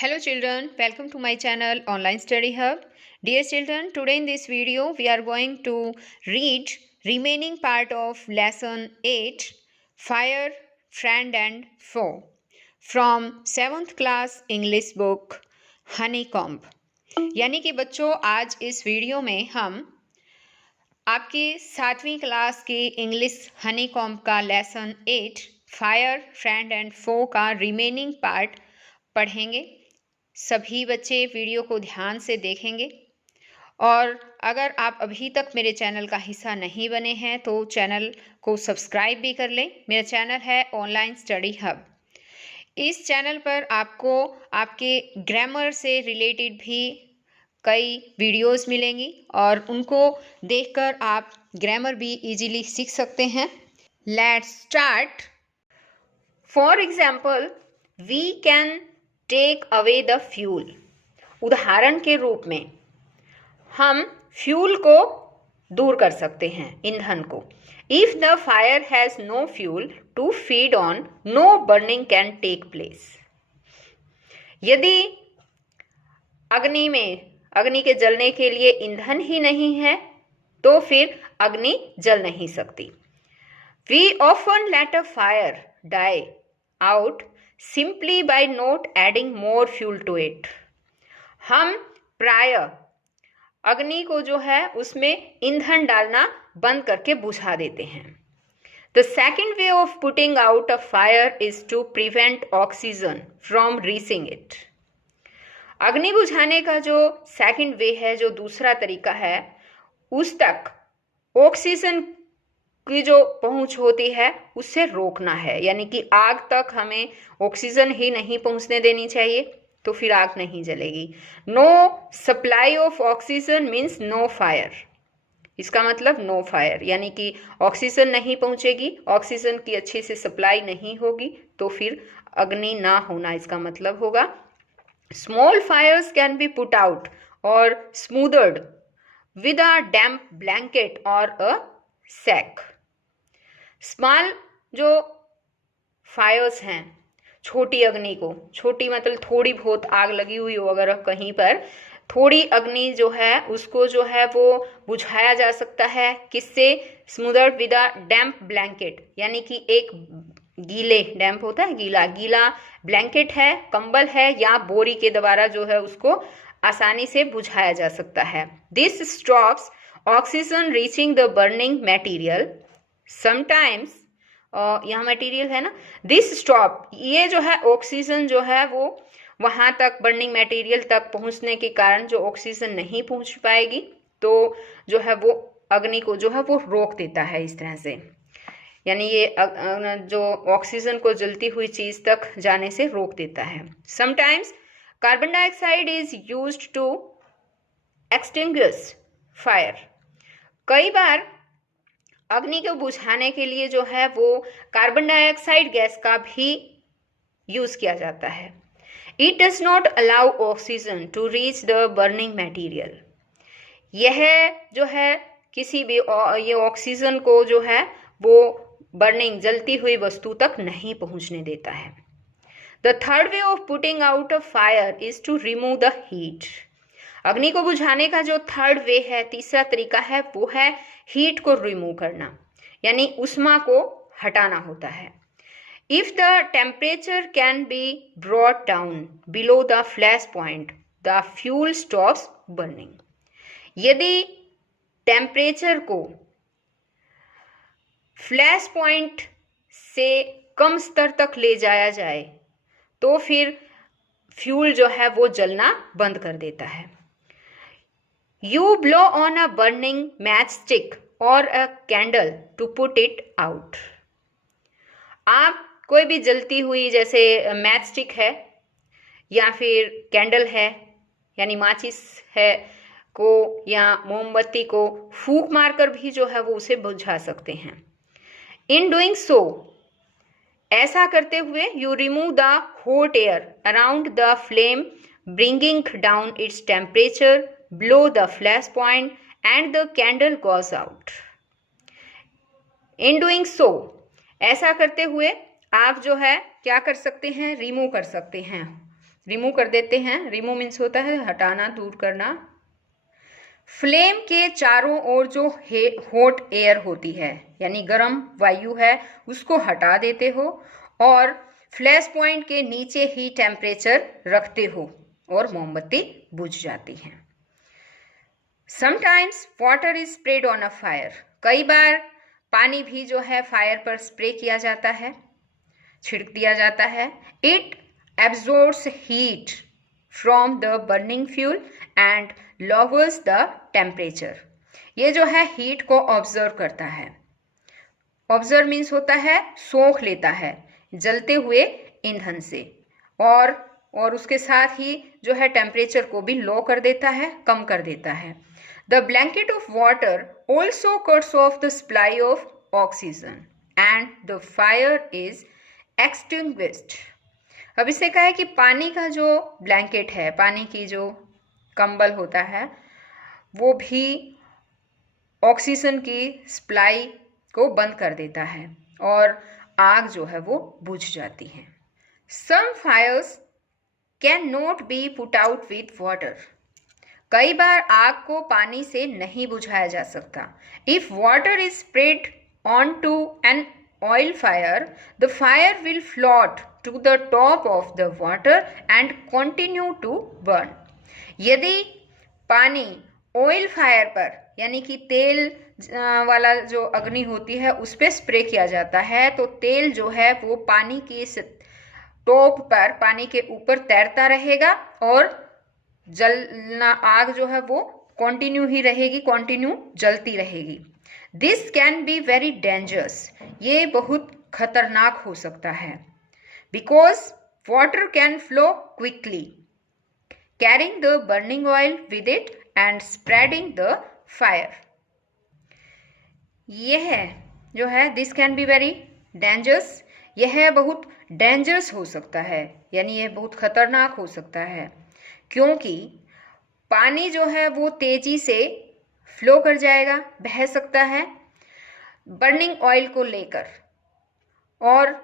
Hello children, welcome to my channel Online Study Hub. Dear children, today in this video we are going to read remaining part of lesson 8 Fire, Friend and Foe from 7th class English book Honeycomb. यानी कि बच्चों आज इस video में हम आपकी 7वीं class की English honeycomb का लेसन 8 फायर, फ्रेंड एंड फो का रिमेनिंग पार्ट पढ़ेंगे। सभी बच्चे वीडियो को ध्यान से देखेंगे और अगर आप अभी तक मेरे चैनल का हिस्सा नहीं बने हैं तो चैनल को सब्सक्राइब भी कर लें। मेरा चैनल है ऑनलाइन स्टडी हब। इस चैनल पर आपको आपके ग्रामर से रिलेटेड भी कई वीडियोस मिलेंगी और उनको देखकर आप ग्रामर भी इजीली सीख सकते हैं। Let's start. For example, we can take away the fuel. उदाहरण के रूप में हम फ्यूल को दूर कर सकते हैं, ईंधन को। If the fire has no fuel to feed on, no burning can take place. यदि अग्नि के जलने के लिए ईंधन ही नहीं है तो फिर अग्नि जल नहीं सकती। We often let a fire die out simply by not adding more fuel to it। हम प्राय अग्नि को जो है उसमें ईंधन डालना बंद करके बुझा देते हैं। The second way of putting out a fire is to prevent oxygen from reaching it। अग्नि बुझाने का जो सेकंड वे है, जो दूसरा तरीका है, उस तक ऑक्सीजन की जो पहुंच होती है उससे रोकना है। यानी कि आग तक हमें ऑक्सीजन ही नहीं पहुंचने देनी चाहिए तो फिर आग नहीं जलेगी। No supply of oxygen means no fire. इसका मतलब नो फायर, यानी कि ऑक्सीजन नहीं पहुंचेगी, ऑक्सीजन की अच्छे से सप्लाई नहीं होगी तो फिर अग्नि ना होना इसका मतलब होगा। Small fires can be put out or smothered with a damp blanket or a sack. Small जो फायर्स हैं, छोटी अग्नि को, छोटी मतलब थोड़ी बहुत आग लगी हुई हो अगर कहीं पर, थोड़ी अग्नि जो है उसको जो है वो बुझाया जा सकता है। किससे? स्मूदर्ड विद अ डैम्प ब्लैंकेट, यानी कि एक गीले, डैम्प होता है गीला, गीला ब्लैंकेट है, कंबल है या बोरी के द्वारा जो है उसको आसानी से बुझाया जा सकता है। This stops oxygen reaching the burning material. Sometimes यहाँ मटेरियल है ना, दिस स्टॉप, ये जो है ऑक्सीजन जो है वो वहां तक, बर्निंग मटेरियल तक पहुंचने के कारण जो ऑक्सीजन नहीं पहुंच पाएगी तो जो है वो अग्नि को जो है वो रोक देता है इस तरह से। यानी ये जो ऑक्सीजन को जलती हुई चीज तक जाने से रोक देता है। Sometimes carbon dioxide is used to extinguish fire. कई बार अग्नि को बुझाने के लिए जो है वो कार्बन डाइऑक्साइड गैस का भी यूज किया जाता है। It does not allow oxygen to reach the burning material. यह जो है किसी भी ये ऑक्सीजन को जो है वो बर्निंग, जलती हुई वस्तु तक नहीं पहुंचने देता है। The third way of putting out a fire is to remove the heat. अग्नि को बुझाने का जो थर्ड वे है, तीसरा तरीका है, वो है हीट को रिमूव करना, यानी उष्मा को हटाना होता है। If the temperature can be brought down below the flash point, the fuel stops burning. यदि टेम्परेचर को फ्लैश पॉइंट से कम स्तर तक ले जाया जाए तो फिर फ्यूल जो है वो जलना बंद कर देता है। You blow on a burning matchstick or a candle to put it out। आप कोई भी जलती हुई, जैसे मैचस्टिक है या फिर कैंडल है यानी माचिस है को, या मोमबत्ती को फूंक मारकर भी जो है वो उसे बुझा सकते हैं। In doing so, ऐसा करते हुए, you remove the hot air around the flame, bringing down its temperature below the flash point and the candle goes out। In doing so, ऐसा करते हुए आप जो है क्या कर सकते हैं? रिमूव कर सकते हैं रिमूव कर देते हैं। रिमूव मीन्स होता है हटाना, दूर करना। फ्लेम के चारों ओर जो हॉट एयर होती है यानी गर्म वायु है उसको हटा देते हो और फ्लैश पॉइंट के नीचे ही टेम्परेचर रखते हो और मोमबत्ती बुझ जाती है। Sometimes water is spread on a fire, कई बार पानी भी जो है फायर पर स्प्रे किया जाता है, छिड़क दिया जाता है। It absorbs heat from the burning fuel and lowers the temperature. ये जो है हीट को ऑब्जर्व करता है। ऑब्जर्व मीन्स होता है सोख लेता है जलते हुए ईंधन से, और उसके साथ ही जो है टेम्परेचर को भी लो कर देता है, कम कर देता है। The blanket of water also cuts of the supply of oxygen and the fire is extinguished. अब इसने कहा है कि पानी का जो ब्लैंकेट है, पानी की जो कंबल होता है, वो भी ऑक्सीजन की सप्लाई को बंद कर देता है और आग जो है वो बुझ जाती है। Some fires can not be put out with water, कई बार आग को पानी से नहीं बुझाया जा सकता। If water is spread on to an oil fire, the fire will float to the top of the water and continue to burn. यदि पानी ऑयल फायर पर यानी कि तेल वाला जो अग्नि होती है उस पर स्प्रे किया जाता है तो तेल जो है वो पानी की टॉप पर, पानी के ऊपर तैरता रहेगा और जलना, आग जो है वो कंटिन्यू ही रहेगी, कंटिन्यू जलती रहेगी। This can be very dangerous, ये बहुत खतरनाक हो सकता है। Because water can flow quickly carrying the burning oil with it and spreading the fire। यह जो है this can be very dangerous, यह बहुत डेंजरस हो सकता है, यानी यह बहुत खतरनाक हो सकता है क्योंकि पानी जो है वो तेजी से फ्लो कर जाएगा, बह सकता है बर्निंग ऑयल को लेकर, और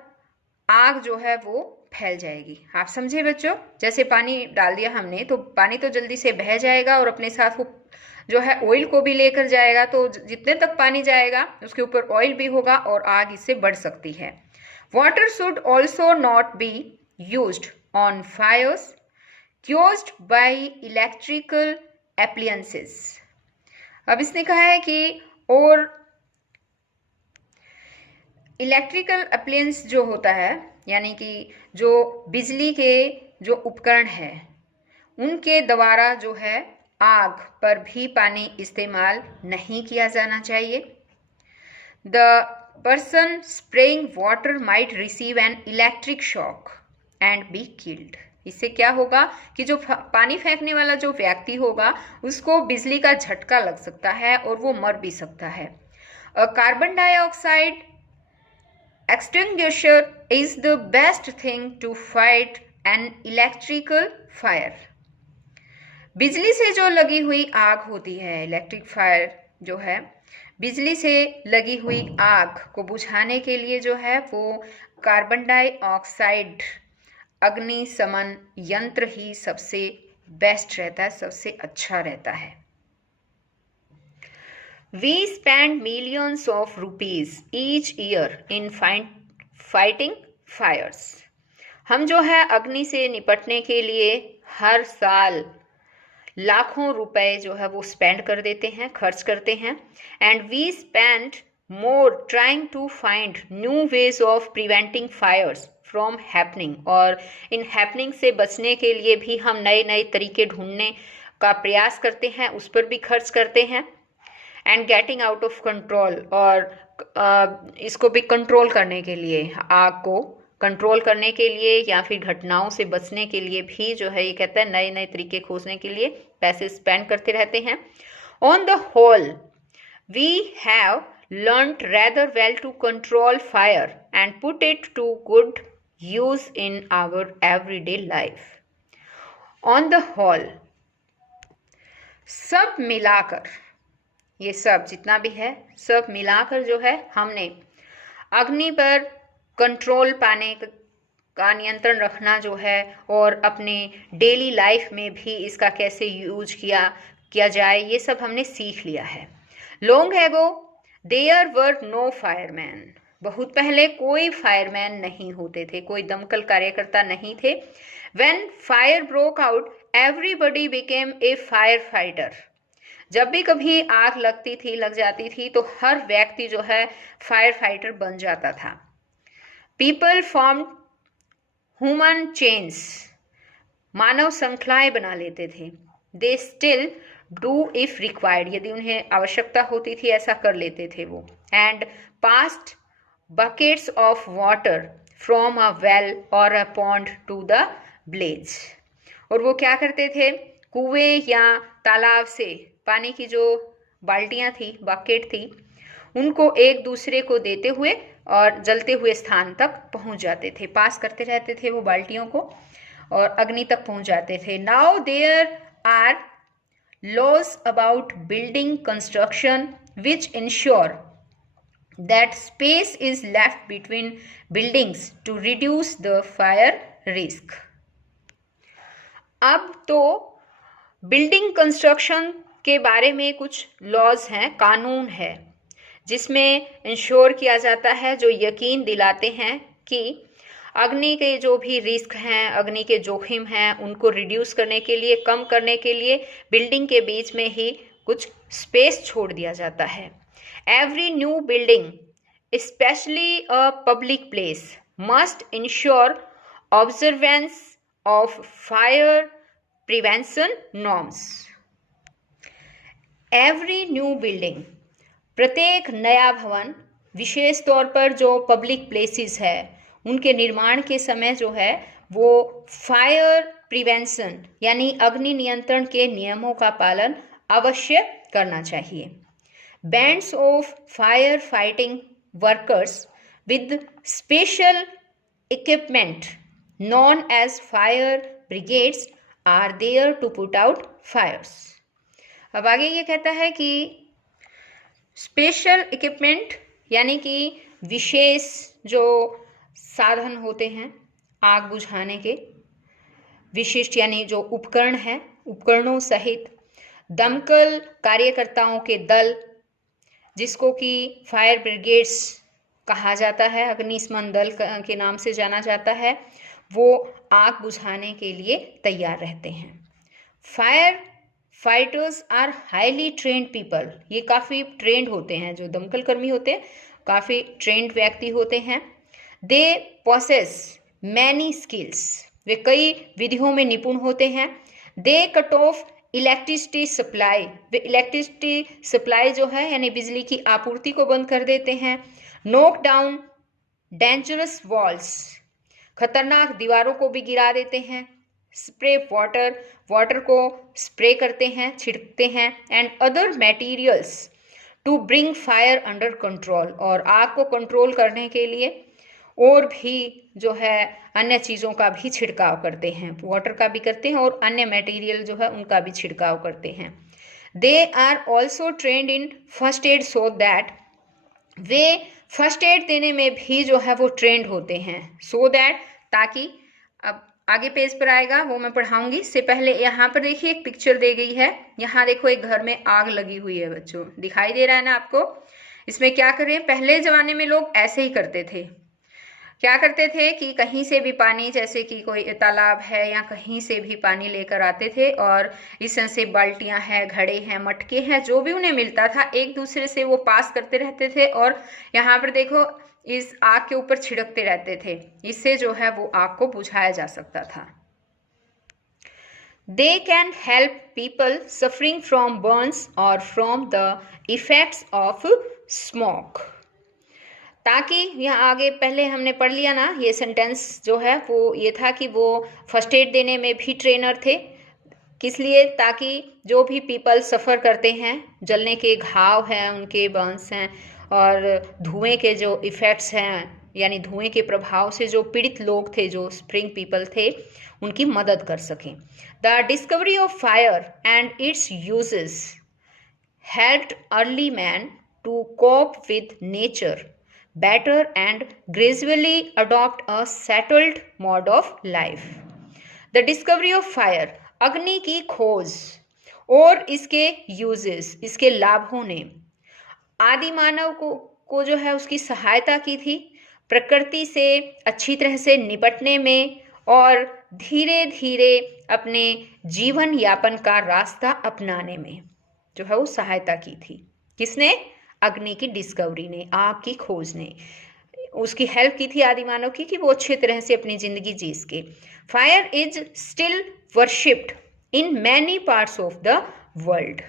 आग जो है वो फैल जाएगी। आप समझे बच्चों, जैसे पानी डाल दिया हमने तो पानी तो जल्दी से बह जाएगा और अपने साथ वो जो है ऑयल को भी लेकर जाएगा, तो जितने तक पानी जाएगा उसके ऊपर ऑयल भी होगा और आग इससे बढ़ सकती है। Water should also not be used on fires caused by electrical appliances. अब इसने कहा है कि और इलेक्ट्रिकल अप्लायंस जो होता है यानी कि जो बिजली के जो उपकरण है उनके द्वारा जो है आग पर भी पानी इस्तेमाल नहीं किया जाना चाहिए। The person spraying water might receive an electric shock and be killed. इससे क्या होगा कि जो पानी फेंकने वाला जो व्यक्ति होगा उसको बिजली का झटका लग सकता है और वो मर भी सकता है। Carbon dioxide extinguisher is the best thing to fight an electrical fire। बिजली से जो लगी हुई आग होती है, इलेक्ट्रिक फायर जो है, बिजली से लगी हुई आग को बुझाने के लिए जो है वो कार्बन डाइऑक्साइड अग्निशमन यंत्र ही सबसे बेस्ट रहता है, सबसे अच्छा रहता है। We spend millions of rupees each year in fighting fires। हम जो है अग्नि से निपटने के लिए हर साल लाखों रुपए जो है वो स्पेंड कर देते हैं, खर्च करते हैं। And we spend more trying to find new ways of preventing fires from happening. और इन हैपनिंग से बचने के लिए भी हम नए नए तरीके ढूंढने का प्रयास करते हैं, उस पर भी खर्च करते हैं। And getting out of control, और इसको भी कंट्रोल करने के लिए, आग को कंट्रोल करने के लिए या फिर घटनाओं से बचने के लिए भी जो है ये कहता है नए नए तरीके खोजने के लिए पैसे स्पेंड करते रहते हैं। On the whole we have learned rather well to control fire and put it to good use in our everyday life. On the whole, सब मिलाकर, ये सब जितना भी है सब मिलाकर जो है हमने अग्नि पर कंट्रोल पाने का नियंत्रण रखना जो है और अपने डेली लाइफ में भी इसका कैसे यूज किया जाए, ये सब हमने सीख लिया है। Long ago there were no fireman, बहुत पहले कोई फायरमैन नहीं होते थे, कोई दमकल कार्यकर्ता नहीं थे। When fire broke out everybody became a fire fighter, जब भी कभी आग लग जाती थी तो हर व्यक्ति जो है फायर फाइटर बन जाता था। पीपल फॉर्म ह्यूमन चेन्स, मानव श्रृंखलाएं बना लेते थे। They still do if required, यदि उन्हें आवश्यकता होती थी ऐसा कर लेते थे वो। And passed buckets of water from a well or a pond to the blaze, और वो क्या करते थे, कुएं या तालाब से पानी की जो बाल्टियां थी, बकेट थी, उनको एक दूसरे को देते हुए और जलते हुए स्थान तक पहुंच जाते थे, पास करते रहते थे वो बाल्टियों को और अग्नि तक पहुंच जाते थे। Now there are laws about building construction which ensure that space is left between buildings to reduce the fire risk. अब तो बिल्डिंग कंस्ट्रक्शन के बारे में कुछ लॉज हैं, कानून है, जिसमें इंश्योर किया जाता है, जो यकीन दिलाते हैं कि अग्नि के जो भी रिस्क हैं, अग्नि के जोखिम हैं, उनको रिड्यूस करने के लिए, कम करने के लिए बिल्डिंग के बीच में ही कुछ स्पेस छोड़ दिया जाता है। Every new building, especially a public place, must ensure observance of fire prevention norms. Every new building, प्रत्येक नया भवन, विशेष तौर पर जो पब्लिक प्लेसेस है, उनके निर्माण के समय जो है वो फायर प्रिवेंशन यानी अग्नि नियंत्रण के नियमों का पालन अवश्य करना चाहिए। Bands of firefighting workers with special equipment known as fire brigades are there to put out fires. अब आगे ये कहता है कि स्पेशल इक्विपमेंट यानी कि विशेष जो साधन होते हैं आग बुझाने के, विशिष्ट यानी जो उपकरण हैं, उपकरणों सहित दमकल कार्यकर्ताओं के दल, जिसको कि फायर ब्रिगेड्स कहा जाता है, अग्निशमन दल के नाम से जाना जाता है, वो आग बुझाने के लिए तैयार रहते हैं। Fire fighters are highly trained people, ये काफ़ी ट्रेंड होते हैं, जो दमकल कर्मी होते हैं काफ़ी ट्रेंड व्यक्ति होते हैं। दे पोसेस मैनी स्किल्स, वे कई विधियों में निपुण होते हैं। दे कट ऑफ इलेक्ट्रिसिटी सप्लाई, वे इलेक्ट्रिसिटी सप्लाई जो है यानी बिजली की आपूर्ति को बंद कर देते हैं। नॉक डाउन डेंजरस वॉल्स, खतरनाक दीवारों को भी गिरा देते हैं। स्प्रे वाटर को स्प्रे करते हैं, छिड़कते हैं। And other materials to bring fire under control, और आग को कंट्रोल करने के लिए और भी जो है अन्य चीज़ों का भी छिड़काव करते हैं, वाटर का भी करते हैं और अन्य मटेरियल जो है उनका भी छिड़काव करते हैं। They are also trained in first aid, so that, वे फर्स्ट एड देने में भी जो है वो ट्रेंड होते हैं, सो दैट, ताकि, अब आगे पेज पर आएगा वो मैं पढ़ाऊंगी, इससे पहले यहाँ पर देखिए एक पिक्चर दी गई है। यहाँ देखो एक घर में आग लगी हुई है बच्चों, दिखाई दे रहा है ना आपको। इसमें क्या कर रहे हैं, पहले जमाने में लोग ऐसे ही करते थे, क्या करते थे कि कहीं से भी पानी, जैसे कि कोई तालाब है या कहीं से भी पानी लेकर आते थे और इस तरह से बाल्टियां हैं, घड़े हैं, मटके हैं, जो भी उन्हें मिलता था एक दूसरे से वो पास करते रहते थे और यहाँ पर देखो इस आग के ऊपर छिड़कते रहते थे, इससे जो है वो आग को बुझाया जा सकता था। They can help people suffering from burns or from the effects of smoke. ताकि यहाँ आगे पहले हमने पढ़ लिया ना, ये सेंटेंस जो है वो ये था कि वो फर्स्ट एड देने में भी ट्रेनर थे। किस लिए, ताकि जो भी पीपल सफ़र करते हैं, जलने के घाव हैं, उनके बर्न्स हैं और धुएं के जो इफ़ेक्ट्स हैं यानी धुएं के प्रभाव से जो पीड़ित लोग थे, जो स्प्रिंग पीपल थे, उनकी मदद कर सकें। The discovery of fire and its uses helped early man to cope with nature, better and gradually adopt a settled mode of life. The discovery of fire, अग्नि की खोज और इसके यूजेस, इसके लाभों ने आदि मानव को जो है उसकी सहायता की थी प्रकृति से अच्छी तरह से निपटने में और धीरे धीरे अपने जीवन यापन का रास्ता अपनाने में जो है वो सहायता की थी। किसने? अग्नि की डिस्कवरी ने, आग की खोज ने उसकी हेल्प की थी आदि मानव की कि वो अच्छी तरह से अपनी जिंदगी जी सके। Fire is still worshipped in many parts of the world.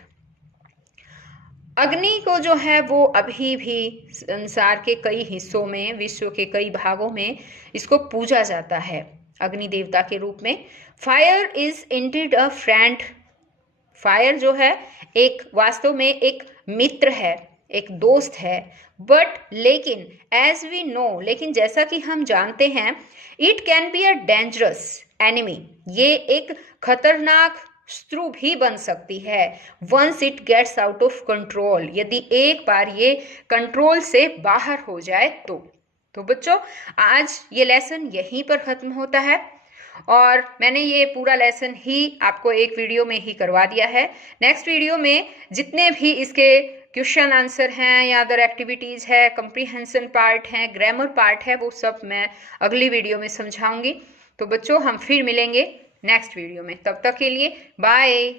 अग्नि को जो है वो अभी भी संसार के कई हिस्सों में, विश्व के कई भागों में इसको पूजा जाता है अग्नि देवता के रूप में। Fire is indeed a friend. Fire जो है एक वास्तव में एक मित्र है, एक दोस्त है। बट लेकिन एज वी नो, लेकिन जैसा कि हम जानते हैं, it can be a dangerous enemy. ये एक खतरनाक शत्रु भी बन सकती है। Once it gets out of control, यदि एक बार ये कंट्रोल से बाहर हो जाए तो बच्चों आज ये लेसन यहीं पर खत्म होता है और मैंने ये पूरा लेसन ही आपको एक वीडियो में ही करवा दिया है। नेक्स्ट वीडियो में जितने भी इसके क्वेश्चन आंसर हैं या अदर एक्टिविटीज़ है, कंप्रीहेंशन पार्ट है, ग्रामर पार्ट है, वो सब मैं अगली वीडियो में समझाऊंगी। तो बच्चों हम फिर मिलेंगे नेक्स्ट वीडियो में, तब तक के लिए बाय।